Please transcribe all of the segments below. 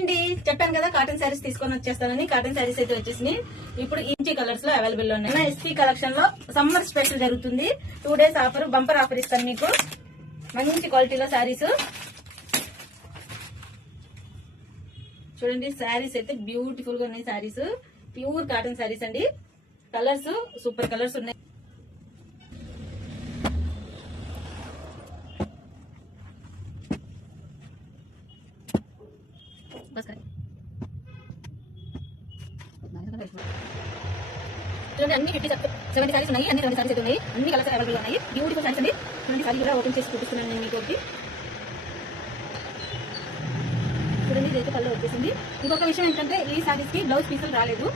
అండి, చెప్పాను కదా కాటన్ శారీస్ తీసుకొని వచ్చేస్తానని. కాటన్ శారీస్ అయితే వచ్చేసి ఇప్పుడు ఇంచి కలర్స్ లో అవైలబుల్ లో ఉన్నాయి. ఎస్పీ కలెక్షన్ లో సమ్మర్ స్పెషల్ జరుగుతుంది. 2 days ఆఫర్, బంపర్ ఆఫర్ ఇస్తాను మీకు. మంచి క్వాలిటీలో శారీస్ చూడండి. శారీస్ అయితే బ్యూటిఫుల్ గా ఉన్నాయి. శారీస్ ప్యూర్ కాటన్ శారీస్ అండి. కలర్స్ సూపర్ కలర్స్ ఉన్నాయి. చూడండి, అన్ని 70 సారీస్ ఉన్నాయి. అన్ని 70 సారీస్ అయితే ఉన్నాయి. అన్ని కలర్స్ అవైలబుల్ ఉన్నాయి. బ్యూటిఫుల్ సారీస్ అండి. చూడండి, సారీ కూడా ఓపెన్ చేసి చూపిస్తున్నాను నేను మీకు. చూడండి, ఇదైతే కలర్ వచ్చేసింది. ఇంకొక విషయం ఏంటంటే ఈ సారీస్ కి బ్లౌజ్ పీసులు రాలేదు,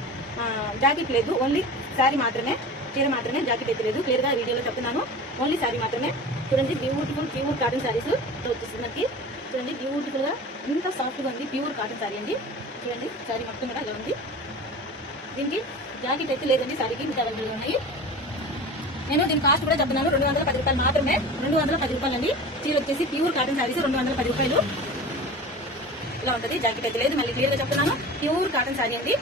జాకెట్ లేదు. ఓన్లీ శారీ మాత్రమే, చీర మాత్రమే, జాకెట్ అయితే లేదు. క్లియర్ గా వీడియోలో చెప్తున్నాను. ఓన్లీ శారీ మాత్రమే. చూడండి, బ్యూటిఫుల్ ప్యూర్ కాటన్ శారీస్ వచ్చేసింది. చూడండి, బ్యూటిఫుల్ గా ఇంత సాఫ్ట్ గా ఉంది. ప్యూర్ కాటన్ శారీ అండి. చూడండి, శారీ మొత్తం కూడా అలా ఉంది. దీనికి జాకెట్ అయితే లేదండి. శారీకి ఇంకా అవైలబుల్ ఉన్నాయి. నేను దీని కాస్ట్ కూడా చెప్తున్నాను. 210 రూపాయలు మాత్రమే. 210 రూపాయలు అండి. చీర వచ్చేసి ప్యూర్ కాటన్ శారీస్ 210 రూపాయలు ఇలా ఉంటది. జాకెట్ అయితే లేదు. మళ్ళీ క్లియర్ గా చెప్తున్నాను, ప్యూర్ కాటన్ శారీ అండి.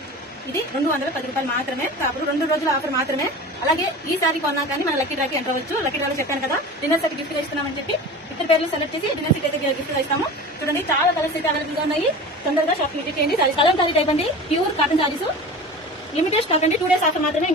ఇది 210 రూపాయలు మాత్రమే. కాపులు 2 రోజుల ఆఫర్ మాత్రమే. అలాగే ఈ శారీ కొన్నా కానీ మన లక్కీ డ్రాకి ఎంటర్ అవ్వచ్చు. లక్కీ డ్రాలో చెప్పాను కదా, డిన్నర్ సెట్ గిఫ్ట్ గా ఇస్తున్నామని చెప్పి. ఇద్దరు పేర్లు సెలెక్ట్ చేసి డిన్నర్ సెట్ అయితే గిఫ్ట్ గా ఇస్తాము. చూడండి, చాలా కలర్స్ అయితే అవైలబుల్ గా ఉన్నాయి. తొందరగా షాప్ విజిట్ చేయండి. కలంకారీ టైప్ అండి. Pure cotton saris limited stock అండి. 2 days ఆఫర్ మాత్రమే.